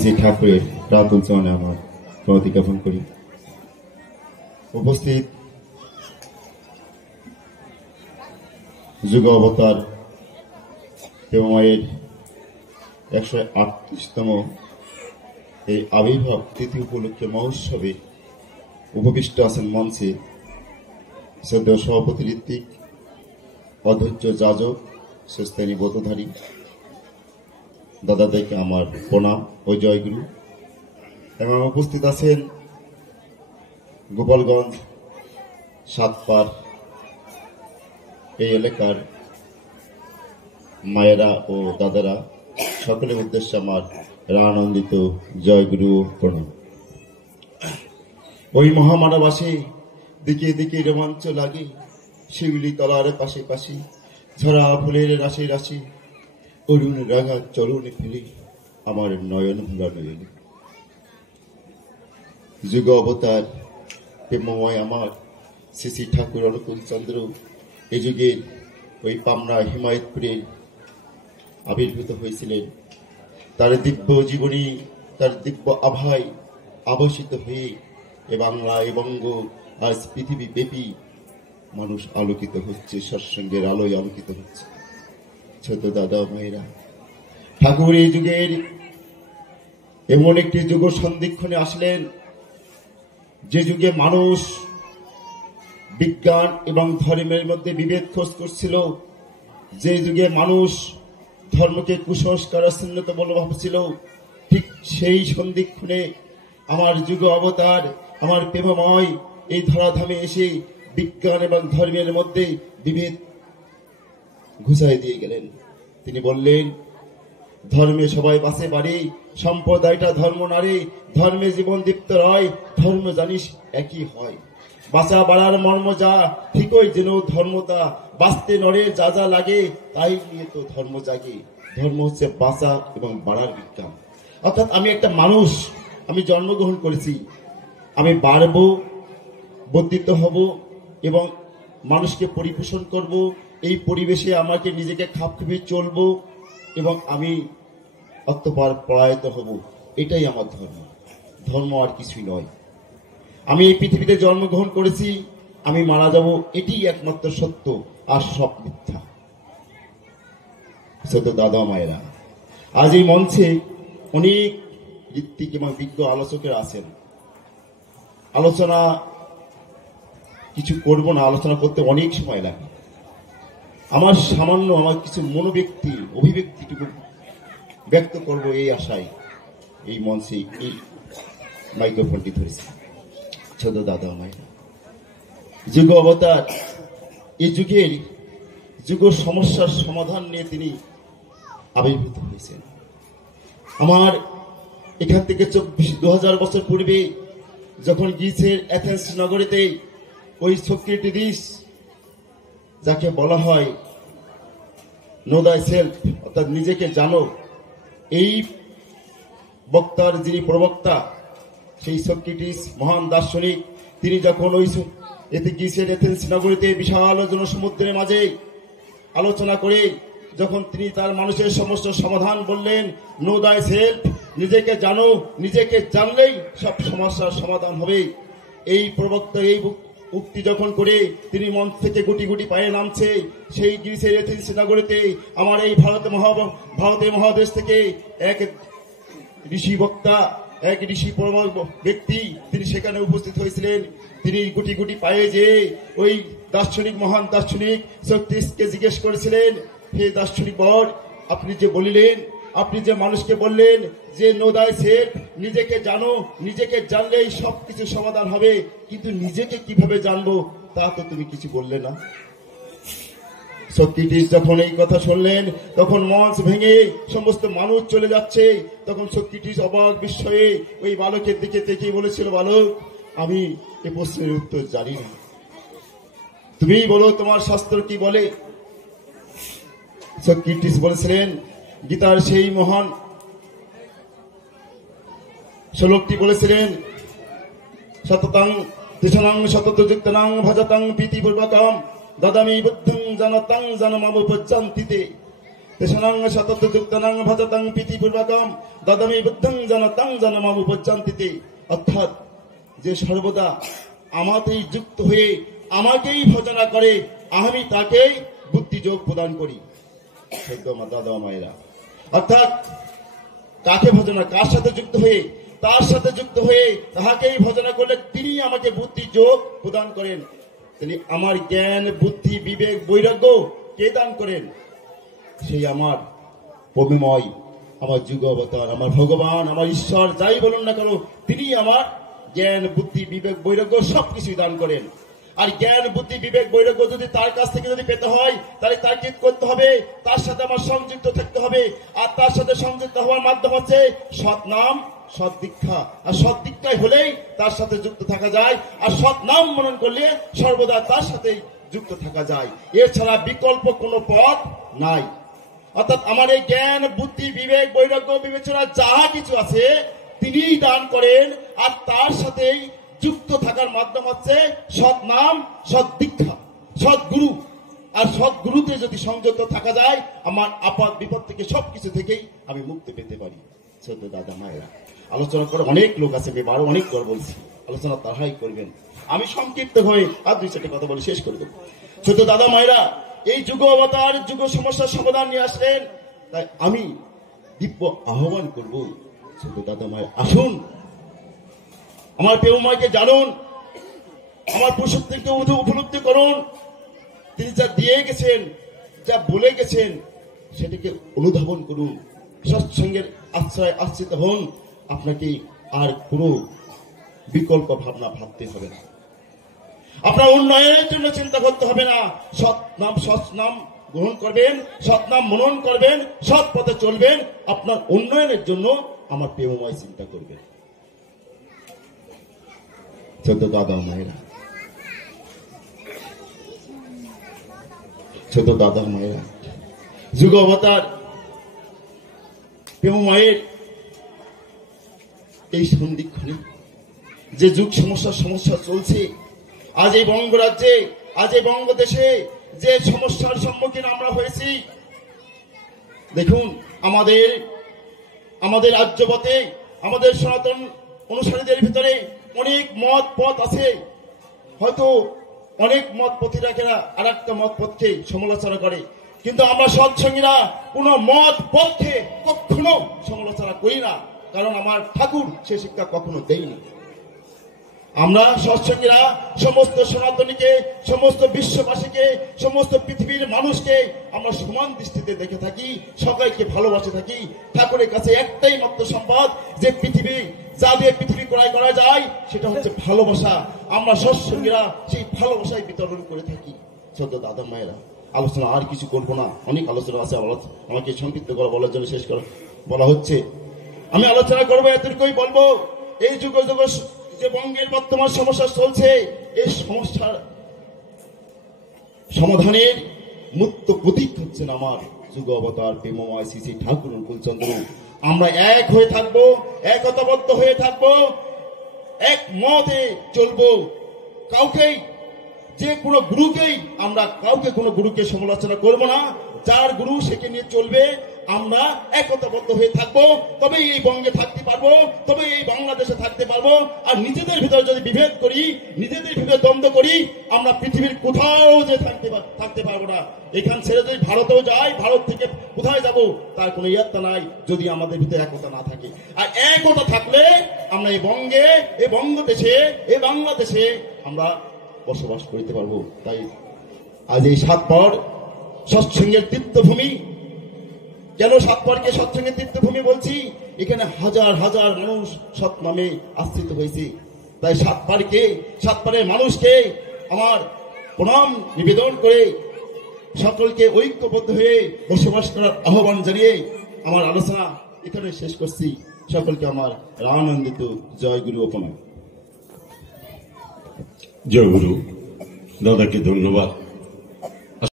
শ্রী ঠাকুরের প্রাতল চরণে আমার প্রণতি জ্ঞাপন করি। উপস্থিত যুগ অবতার প্রেমময়ের 138তম এই আবির্ভাব তিথি উপলক্ষে মহোৎসবে উপবিষ্ট আছেন মঞ্চে শ্রদ্ধেয় সভাপতি ঋত্বিক, অধৈর্য যাজক, সুস্থানী ব্রতধারী দাদাদেরকে আমার প্রণাম ও জয়গুরু। এবং উপস্থিত আছেন গোপালগঞ্জ সাতপার এই এলাকার মায়েরা ও দাদারা, সকলের উদ্দেশ্যে আমার রানন্দিত জয়গুরু প্রণাম। ওই মহামানবাসে দিকে দিকে রোমাঞ্চ লাগে, শিউলি তলার পাশে পাশে ঝরা ফুলের রাশি রাশি অরুণ রাঙা চরণে ফেলে আমার নয়ন ভোলা নয়ন। যুগ অবতার প্রেমময় আমার শ্রী ঠাকুর অনুকূল চন্দ্র এই যুগের ওই পামনা হিমায়তপুরে আবির্ভূত হয়েছিলেন। তার দিব্য জীবনী, তার দিব্য আভায় আবশিত হয়ে এ বাংলা এ বঙ্গ আজ পৃথিবী ব্যাপী মানুষ আলোকিত হচ্ছে, সৎসঙ্গের আলোয় আলোকিত হচ্ছে। ছোট দাদা মায়েরা, ঠাকুর এই যুগের এমন একটি যুগ সন্ধিক্ষণে আসলেন যে যুগে মানুষ বিজ্ঞান এবং ধর্মের মধ্যে বিভেদ খোঁজ করছিল, যে যুগে মানুষ ধর্মকে কুসংস্কার অশ্লীলতা বলে ভাবছিল, ঠিক সেই সন্ধিক্ষণে আমার যুগ অবতার, আমার প্রেমময় এই ধরাধামে এসে বিজ্ঞান এবং ধর্মের মধ্যে বিভেদ ঘুষাই দিয়ে গেলেন। তিনি বললেন, ধর্মে সবাই বাঁচে পারে, সম্প্রদায়টা ধর্ম নারে, ধর্মে জীবন দীপ্ত রয়, ধর্ম জানিস একই হয়। বাঁচা বাড়ার মর্ম যা, ঠিকই যেন ধর্মতা, বাঁচতে নরে যা যা লাগে, তাই নিয়ে তো ধর্ম জাগে। ধর্ম হচ্ছে বাঁচা এবং বাড়ার বিজ্ঞান। অর্থাৎ আমি একটা মানুষ, আমি জন্মগ্রহণ করেছি, আমি বাড়বো, বর্ধিত হব এবং মানুষকে পরিপোষণ করব। এই পরিবেশে আমাকে নিজেকে খাপ খাপিয়ে চলবো এবং আমি অতঃপর পলায়িত হব। এটাই আমার ধর্ম, ধর্ম আর কিছুই নয়। আমি এই পৃথিবীতে জন্মগ্রহণ করেছি, আমি মারা যাব, এটি একমাত্র সত্য, আর সব মিথ্যা। সত্য দাদা মায়েরা, আজ এই মঞ্চে অনেক ঋত্বিক এবং বিজ্ঞ আলোচকেরা আছেন। আলোচনা কিছু করব না, আলোচনা করতে অনেক সময় লাগে। আমার সামান্য আমার কিছু মনোব্যক্তি অভিব্যক্তিটুকু ব্যক্ত করব এই আশায় এই মঞ্চে এই মাইক্রোফোনটি ধরেছি। ছোট দাদা মায়েরা, যুগ অবতার এই যুগের যুগ সমস্যার সমাধান নিয়ে তিনি আবির্ভূত হয়েছেন। আমার এখান থেকে 2000 বছর পূর্বে যখন গ্রিসের অ্যাথেন্স নগরীতে ওই সক্রেটিস, যাকে বলা হয় নো দাই সেলফ, অর্থাৎ নিজেকে জানো, এই বক্তার যিনি প্রবক্তা, সেই সক্রেটিস মহান দার্শনিক, তিনি যখন ওই গ্রিসের অ্যাথেন্স নগরীতে বিশাল জনসমুদ্রের মাঝে আলোচনা করে যখন তিনি তার মানুষের সমস্ত সমাধান বললেন, নো দাই সেলফ, নিজেকে জানো, নিজেকে জানলেই সব সমস্যার সমাধান হবে। এই প্রবক্তা এই উক্তি যখন করে তিনি মঞ্চ থেকে গুটি গুটি পায়ে নামছে, সেই গ্রিসের এথেন্স নগরীতে আমার এই ভারতের মহাদেশ থেকে এক ঋষি বক্তা, এক ঋষি ব্যক্তি তিনি সেখানে উপস্থিত হয়েছিলেন। তিনি গুটি গুটি পায়ে যে ওই দার্শনিক, মহান দার্শনিক সক্রেটিসকে জিজ্ঞেস করেছিলেন, হে দার্শনিক বর, আপনি যে বলিলেন, আপনি যে মানুষকে বললেন যে নো দাই সেলফ, নিজেকে জানো, নিজেকে জানলেই সবকিছু সমাধান হবে, কিন্তু নিজেকে কিভাবে জানবো তা তো তুমি কিছু বললে না। সক্রেটিস যখন এই কথা শুনলেন, তখন মঞ্চ ভেঙে সমস্ত মানুষ চলে যাচ্ছে। তখন সক্রেটিস অবাক বিস্ময়ে ওই বালকের দিকে তাকিয়ে বলেছিল, বালক, আমি এই প্রশ্নের উত্তর জানি না, তুমি বলো তোমার শাস্ত্র কি বলে। সক্রেটিস বলেছিলেন, গীতার সেই মহান শ্লোকটি বলেছিলেন, সততং তিসনং শততযুক্তনং ভজতং প্রীতিপূর্বকম দদামি বুদ্ধং জনতং জনমুপজ্জন্তিতে। তেষানাং শতদ্যুক্তানাং ভজতাং প্রীতিপূর্বকম দদমি বুদ্ধং জনতাং জনমাম উপজান্তিতে, অর্থাৎ যে সর্বদা আমাতেই যুক্ত হয়ে আমাকেই ভজনা করে, আমি তাকেই বুদ্ধিযোগ প্রদান করি। দাদা মায়েরা, অর্থাৎ কাকে ভজনা, কার সাথে যুক্ত হয়ে, তার সাথে যুক্ত হয়ে তাহাকেই ভজনা করলে তিনি আমাকে বুদ্ধি যোগ প্রদান করেন। তিনি আমার জ্ঞান, বুদ্ধি, বিবেক, বৈরাগ্য কে দান করেন? সেই আমার প্রভুময়, আমার যুগ অবতার, আমার ভগবান, আমার ঈশ্বর, যাই বলুন না কেন, তিনি আমার জ্ঞান, বুদ্ধি, বিবেক, বৈরাগ্য সবকিছুই দান করেন। আর জ্ঞান, বুদ্ধি, বিবেক, বৈরাগ্য যদি তার কাছ থেকে যদি পেতে হয়, তাহলে তার কি করতে হবে? তার সাথে আমার সংযুক্ত থাকতে হবে। আর তার সাথে সংযুক্ত হওয়ার মাধ্যম হচ্ছে সৎ নাম, সৎ দীক্ষা। আর সৎ দীক্ষায় হলেই তার সাথে যুক্ত থাকা যায়, আর সৎ নাম মনন করলে সর্বদা তার সাথে যুক্ত থাকা যায়। এছাড়া বিকল্প কোনো পথ নাই। অর্থাৎ আমার এই জ্ঞান, বুদ্ধি, বিবেক, বৈরাগ্য, বিবেচনা যাহা কিছু আছে তিনিই দান করেন। আর তার সাথেই যুক্ত থাকার মাধ্যম হচ্ছে সৎ নাম, সৎ দীক্ষা, সৎ গুরু। আর সৎ গুরুতে যদি সংযুক্ত থাকা যায়, আমার আপদ বিপদ থেকে সবকিছু থেকেই আমি মুক্তি পেতে পারি। ছোট দাদা মায়েরা, আলোচনা করে অনেক লোক আছে, আমি বারো অনেক বার বলছি, আলোচনা তাহাই করবেন। আমি সংক্ষিপ্ত হয়ে আর দুই চারটে কথা বলে শেষ করে দেব। ছোট দাদা মায়েরা, এই যুগ অবতার যুগ সমস্যার সমাধান নিয়ে আসলেন, তাই আমি দিব্য আহ্বান করব, ছোট দাদা মায়ের আসুন, আমার পেউমাকে জানুন, আমার পুরুষত্বকে উপলব্ধি করুন। তিনি যা দিয়ে গেছেন, যা বলে গেছেন, সেটিকে অনুধাবন করুন। সৎসঙ্গের আশ্রয় আশ্রিত হন, আপনাকে আর কোনো বিকল্প ভাবনা ভাবতে হবে না, আপনার উন্নয়নের জন্য চিন্তা করতে হবে না। সৎ নাম গ্রহণ করবেন, সৎ নাম মনন করবেন, সৎ পথে চলবেন, আপনার উন্নয়নের জন্য আমার প্রেমময় চিন্তা করবেন। ছোট দাদা মায়েরা, ছোট দাদা মায়েরা, যুগ অবতার প্রেমময়ের এই সন্ধিক্ষণে যে যুগ সমস্যা চলছে, আজ এই বঙ্গরাজ্যে, আজ এই বঙ্গদেশে যে সমস্যার সম্মুখীন আমরা হয়েছি, দেখুন আমাদের রাজ্যপথে, আমাদের সনাতন অনুসারীদের ভিতরে অনেক মত পথ আছে। হয়তো অনেক মত পথিরাকেরা আর একটা মত পথকে সমালোচনা করে, কিন্তু আমরা সৎসঙ্গীরা কোন মত পথকে কখনো সমালোচনা করি না, কারণ আমার ঠাকুর সে শিক্ষা কখনো দেয়নি। আমরা সৎসঙ্গীরা সমস্ত সনাতনীকে, সমস্ত বিশ্ববাসীকে, সমস্ত পৃথিবীর মানুষকে আমরা সমান দৃষ্টিতে দেখে থাকি, সবাইকে ভালোবাসে থাকি। ঠাকুরের কাছে একটাই মাত্র সম্পদ, যে পৃথিবী যা দিয়ে পৃথিবী ক্রয় করা যায়, সেটা হচ্ছে ভালোবাসা। আমরা সৎসঙ্গীরা সেই ভালোবাসায় বিতরণ করে থাকি। ছোট দাদা মায়েরা, আলোচনা আর কিছু করবো না, অনেক আলোচনা আছে, আমাকে সংক্ষিপ্ত করে বলার জন্য শেষ করে বলা হচ্ছে। আমি আলোচনা করবো, এতটুকুই বলবো, এই যুগ যে বঙ্গের বর্তমান সমস্যা চলছে, এই সমস্যার সমাধানের মুক্ত প্রতীক হচ্ছেন আমার যুগ অবতার প্রেমময় শ্রী শ্রী ঠাকুর অনুকূলচন্দ্র। আমরা এক হয়ে থাকবো, একতাবদ্ধ হয়ে থাকবো, এক মতে চলবো। কাউকেই, যে কোনো গুরুকেই আমরা কোনো গুরুকে সমালোচনা করবো না। যার গুরু সেকে নিয়ে চলবে। আমরা একতাবদ্ধ হয়ে থাকবো, তবেই এই বঙ্গে থাকতে পারবো, তবেই এই বাংলাদেশে থাকতে পারবো। আর নিজেদের ভিতরে যদি বিভেদ করি, নিজেদের ভিতরে দ্বন্দ্ব করি, আমরা পৃথিবীর কোথাও যে থাকতে পারবো না। এখান ছেড়ে যদি ভারতেও যাই, ভারত থেকে কোথায় যাব তার কোনো ইয়ত্তা নাই, যদি আমাদের ভিতরে একতা না থাকে। আর একতা থাকলে আমরা এই বঙ্গে, এই বঙ্গদেশে, এই বাংলাদেশে আমরা বসবাস করতে পারবো। তাই আজ এই সাতপর সৎসঙ্গের তীর্থভূমি। কেন সাতপরকে সৎসঙ্গের তীর্থভূমি বলছি? এখানে হাজার হাজার মানুষ সৎ নামে আশ্রিত হয়েছে। তাই সাতপাড়ের মানুষকে আমার প্রণাম নিবেদন করে সকলকে ঐক্যবদ্ধ হয়ে বসবাস করার আহ্বান জানিয়ে আমার আলোচনা এখানে শেষ করছি। সকলকে আমার রামানন্দিত জয় গুরু অপমান। জয় গুরু। দাদাকে ধন্যবাদ।